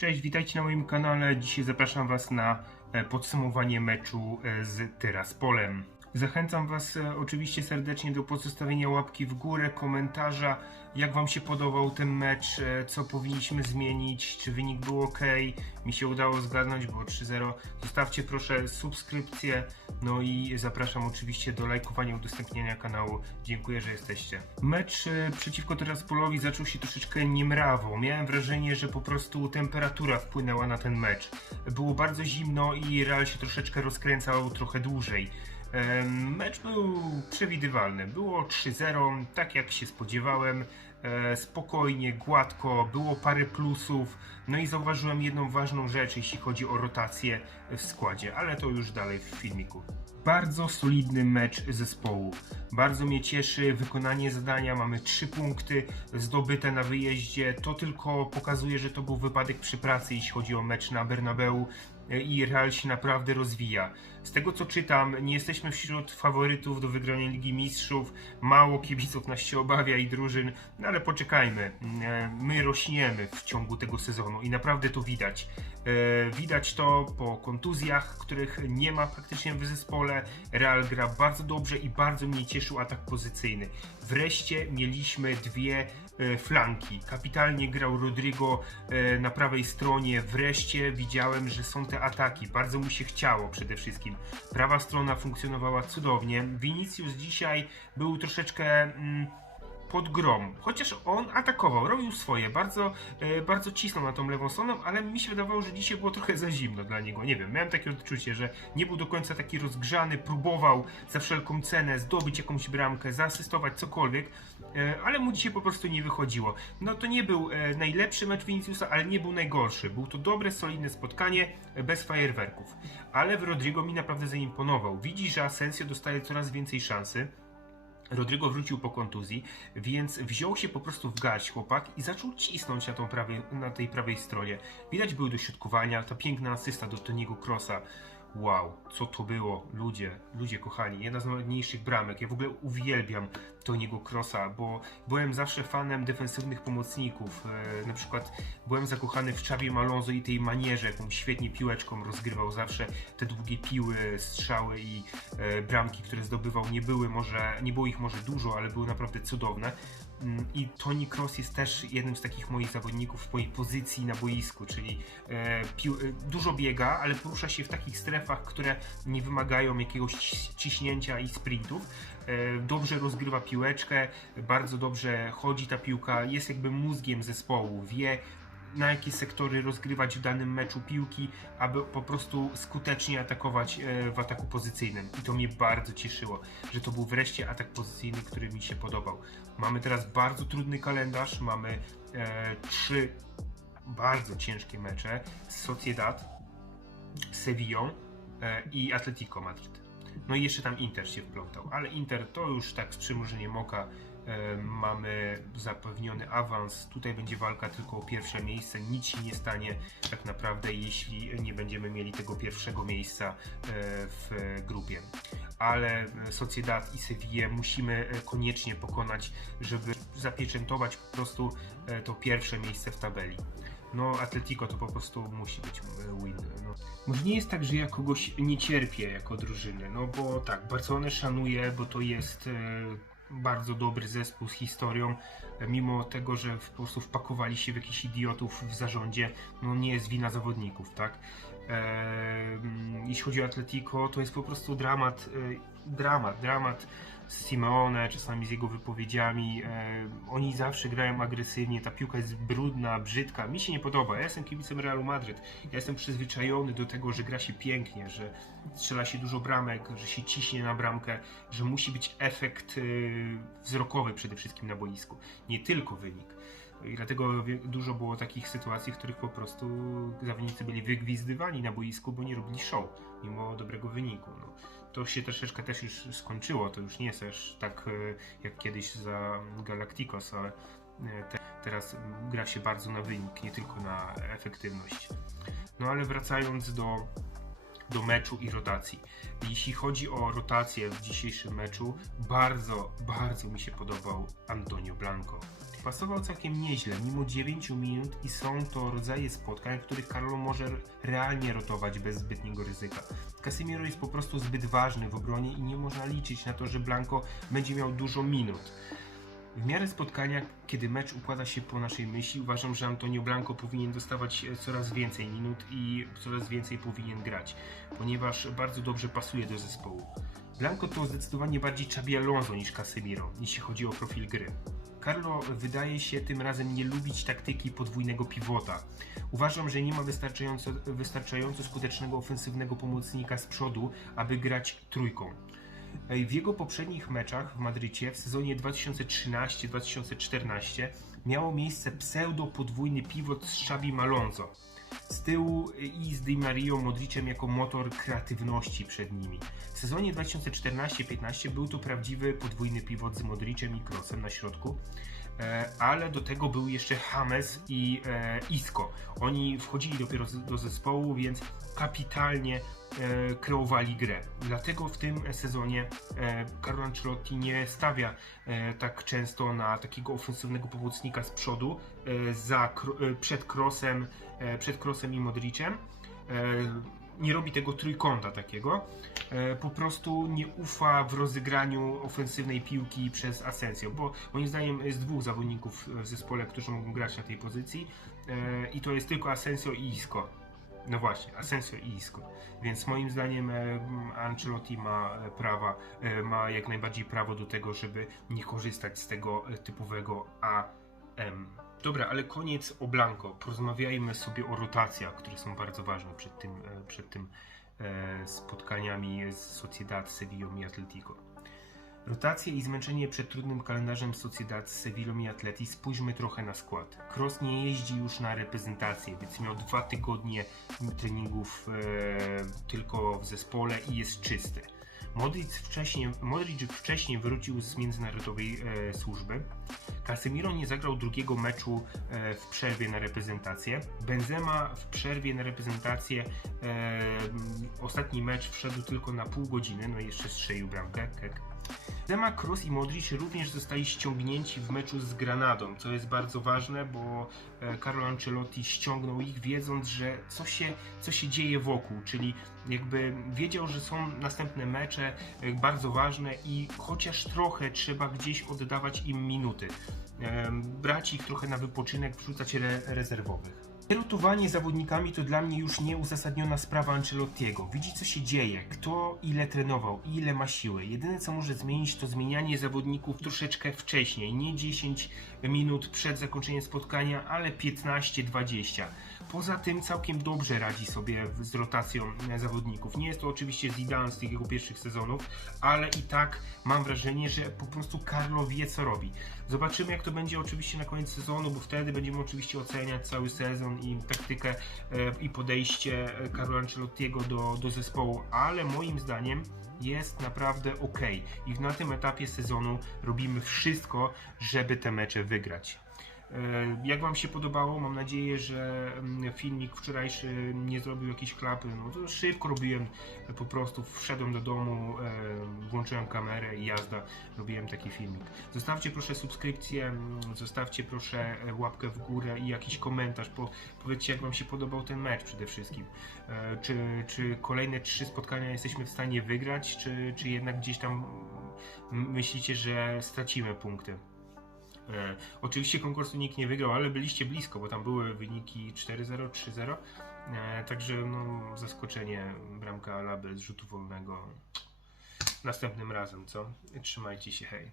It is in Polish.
Cześć, witajcie na moim kanale. Dzisiaj zapraszam Was na e, podsumowanie meczu e, z Tyraspolem. Zachęcam Was e, oczywiście serdecznie do pozostawienia łapki w górę, komentarza, jak Wam się podobał ten mecz, e, co powinniśmy zmienić, czy wynik był ok, mi się udało zgadnąć, było 3-0. Zostawcie proszę subskrypcję, no i zapraszam oczywiście do lajkowania, udostępniania kanału. Dziękuję, że jesteście. Mecz e, przeciwko Tyraspolowi zaczął się troszeczkę niemrawo. Miałem wrażenie, że po prostu temperatura wpłynęła na ten mecz. Było bardzo zimno i Real się troszeczkę rozkręcał trochę dłużej. Mecz był przewidywalny. Było 3-0, tak jak się spodziewałem. E, Spokojnie, gładko, było parę plusów. No i zauważyłem jedną ważną rzecz, jeśli chodzi o rotację w składzie, ale to już dalej w filmiku. Bardzo solidny mecz zespołu. Bardzo mnie cieszy wykonanie zadania. Mamy 3 punkty zdobyte na wyjeździe. To tylko pokazuje, że to był wypadek przy pracy, jeśli chodzi o mecz na Bernabeu i Real się naprawdę rozwija. Z tego co czytam, nie jesteśmy wśród faworytów do wygrania Ligi Mistrzów. Mało kibiców nas się obawia i drużyn, no ale poczekajmy. E, My rośniemy w ciągu tego sezonu i naprawdę to widać. E, Widać to po kontuzjach, których nie ma praktycznie w zespole. Real gra bardzo dobrze i bardzo mnie cieszył atak pozycyjny. Wreszcie mieliśmy dwie e, flanki. Kapitalnie grał Rodrigo na prawej stronie. Wreszcie widziałem, że są te ataki. Bardzo mu się chciało przede wszystkim. Prawa strona funkcjonowała cudownie. Vinicius dzisiaj był troszeczkę. Mm, pod grom. Chociaż on atakował, robił swoje, bardzo, e, bardzo cisnął na tą lewą stroną, ale mi się wydawało, że dzisiaj było trochę za zimno dla niego. Nie wiem, miałem takie odczucie, że nie był do końca taki rozgrzany, próbował za wszelką cenę zdobyć jakąś bramkę, zaasystować cokolwiek, e, ale mu dzisiaj po prostu nie wychodziło. No to nie był e, najlepszy mecz Viniciusa, ale nie był najgorszy. Był to dobre, solidne spotkanie, bez fajerwerków. Ale w Rodrigo mi naprawdę zaimponował. Widzi, że Asensio dostaje coraz więcej szansy. Rodrigo wrócił po kontuzji, więc wziął się po prostu w garść chłopak i zaczął cisnąć na, tą prawej, na tej prawej stronie. Widać były dośrodkowania, ta piękna asysta do Toniego Krosa. Wow, co to było, ludzie, ludzie kochani, jedna z najładniejszych bramek. Ja w ogóle uwielbiam Toniego Krosa, bo byłem zawsze fanem defensywnych pomocników. E, na przykład byłem zakochany w Xavi Malonzo i tej manierze, jaką świetnie piłeczką rozgrywał zawsze te długie piły, strzały i e, bramki, które zdobywał. Nie były może, nie było ich może dużo, ale były naprawdę cudowne. Mm, I Toni Kroos jest też jednym z takich moich zawodników w mojej pozycji na boisku, czyli e, pił, e, dużo biega, ale porusza się w takich strefach, które nie wymagają jakiegoś ci- ciśnięcia i sprintów. E, dobrze rozgrywa piłeczkę, bardzo dobrze chodzi ta piłka, jest jakby mózgiem zespołu, wie na jakie sektory rozgrywać w danym meczu piłki, aby po prostu skutecznie atakować e, w ataku pozycyjnym. I to mnie bardzo cieszyło, że to był wreszcie atak pozycyjny, który mi się podobał. Mamy teraz bardzo trudny kalendarz, mamy e, trzy bardzo ciężkie mecze z Sociedad, Sevillą i Atletico Madryt. No i jeszcze tam Inter się wplątał, ale Inter to już tak z przymrużeniem oka e, mamy zapewniony awans. Tutaj będzie walka tylko o pierwsze miejsce. Nic się nie stanie tak naprawdę, jeśli nie będziemy mieli tego pierwszego miejsca e, w grupie. Ale e, Sociedad i Sevillę musimy e, koniecznie pokonać, żeby zapieczętować po prostu e, to pierwsze miejsce w tabeli. No, Atletico to po prostu musi być e, win. No. Może nie jest tak, że ja kogoś nie cierpię jako drużyny, no bo tak, Barcelonę szanuję, bo to jest e, bardzo dobry zespół z historią, e, mimo tego, że po prostu wpakowali się w jakichś idiotów w zarządzie, no nie jest wina zawodników, tak? E, mm, jeśli chodzi o Atletico, to jest po prostu dramat, e, dramat, dramat z Simeone, czasami z jego wypowiedziami. E, oni zawsze grają agresywnie, ta piłka jest brudna, brzydka. Mi się nie podoba. Ja jestem kibicem Realu Madryt. Ja jestem przyzwyczajony do tego, że gra się pięknie, że strzela się dużo bramek, że się ciśnie na bramkę, że musi być efekt e, wzrokowy przede wszystkim na boisku, nie tylko wynik. I dlatego dużo było takich sytuacji, w których po prostu zawodnicy byli wygwizdywani na boisku, bo nie robili show, mimo dobrego wyniku. No. To się troszeczkę też już skończyło, to już nie jest aż tak e, jak kiedyś za Galacticos, ale e, te, teraz gra się bardzo na wynik, nie tylko na efektywność. No ale wracając do, do meczu i rotacji. Jeśli chodzi o rotację w dzisiejszym meczu, bardzo, bardzo mi się podobał Antonio Blanco. Pasował całkiem nieźle, mimo 9 minut i są to rodzaje spotkań, w których Carlo może realnie rotować bez zbytniego ryzyka. Casemiro jest po prostu zbyt ważny w obronie i nie można liczyć na to, że Blanco będzie miał dużo minut. W miarę spotkania, kiedy mecz układa się po naszej myśli, uważam, że Antonio Blanco powinien dostawać coraz więcej minut i coraz więcej powinien grać, ponieważ bardzo dobrze pasuje do zespołu. Blanco to zdecydowanie bardziej Xabi Alonso niż Casemiro, jeśli chodzi o profil gry. Carlo wydaje się tym razem nie lubić taktyki podwójnego pivota. Uważam, że nie ma wystarczająco, wystarczająco skutecznego ofensywnego pomocnika z przodu, aby grać trójką. W jego poprzednich meczach w Madrycie w sezonie 2013-2014 miało miejsce pseudo-podwójny pivot z Xabi Alonso. Z tyłu i z Di Mario Modricem jako motor kreatywności przed nimi. W sezonie 2014-15 był to prawdziwy podwójny pivot z Modricem i Kroosem na środku. E, ale do tego był jeszcze James i e, Isco. Oni wchodzili dopiero do zespołu, więc kapitalnie e, kreowali grę. Dlatego w tym sezonie Carlo Ancelotti nie stawia tak często na takiego ofensywnego pomocnika z przodu za, przed Kroosem, e, przed Kroosem i Modricem. Nie robi tego trójkąta takiego. E, po prostu nie ufa w rozegraniu ofensywnej piłki przez Asensio, bo moim zdaniem jest dwóch zawodników w zespole, którzy mogą grać na tej pozycji e, i to jest tylko Asensio i Isco. No właśnie, Asensio i Isco. Więc moim zdaniem e, Ancelotti ma prawa, ma jak najbardziej prawo do tego, żeby nie korzystać z tego typowego AM. Dobra, ale koniec o Blanco. Porozmawiajmy sobie o rotacjach, które są bardzo ważne przed tym, e, przed tym e, spotkaniami z Sociedad, Sevillą i Atletico. Rotacje i zmęczenie przed trudnym kalendarzem Sociedad Sevillą i Atleti spójrzmy trochę na skład. Kroos nie jeździ już na reprezentację, więc miał dwa tygodnie treningów e, tylko w zespole i jest czysty. Modric wcześniej, Modric wcześniej wrócił z międzynarodowej służby. Casemiro nie zagrał drugiego meczu e, w przerwie na reprezentację. Benzema w przerwie na reprezentację e, ostatni mecz wszedł tylko na pół godziny, no i jeszcze strzelił bramkę. Benzema, Kroos i Modric również zostali ściągnięci w meczu z Granadą, co jest bardzo ważne, bo e, Carlo Ancelotti ściągnął ich wiedząc, że co się, co się dzieje wokół, czyli jakby wiedział, że są następne mecze e, bardzo ważne i chociaż trochę trzeba gdzieś oddawać im minuty. Em, Brać ich trochę na wypoczynek, wrzucać re rezerwowych. Rotowanie zawodnikami to dla mnie już nieuzasadniona sprawa Ancelottiego. Widzi co się dzieje, kto ile trenował, ile ma siły. Jedyne co może zmienić to zmienianie zawodników troszeczkę wcześniej, nie 10 minut przed zakończeniem spotkania, ale 15-20. Poza tym całkiem dobrze radzi sobie z rotacją e, zawodników. Nie jest to oczywiście Zidane z tych jego pierwszych sezonów, ale i tak mam wrażenie, że po prostu Carlo wie co robi. Zobaczymy jak to będzie oczywiście na koniec sezonu, bo wtedy będziemy oczywiście oceniać cały sezon i taktykę e, i podejście e, Carlo Ancelottiego do, do zespołu, ale moim zdaniem jest naprawdę ok. I na tym etapie sezonu robimy wszystko, żeby te mecze wygrać. E, Jak Wam się podobało? Mam nadzieję, że mm, filmik wczorajszy nie zrobił jakiejś klapy. No szybko robiłem, e, po prostu wszedłem do domu, e, włączyłem kamerę i jazda, robiłem taki filmik. Zostawcie proszę subskrypcję, mm, zostawcie proszę łapkę w górę i jakiś komentarz. Po, powiedzcie, jak Wam się podobał ten mecz przede wszystkim. Czy, czy kolejne trzy spotkania jesteśmy w stanie wygrać, czy, czy jednak gdzieś tam mm, myślicie, że stracimy punkty? E, oczywiście konkursu nikt nie wygrał, ale byliście blisko, bo tam były wyniki 4-0, 3-0. E, także no, zaskoczenie bramka Alaby z rzutu wolnego. Następnym razem, co? Trzymajcie się, hej.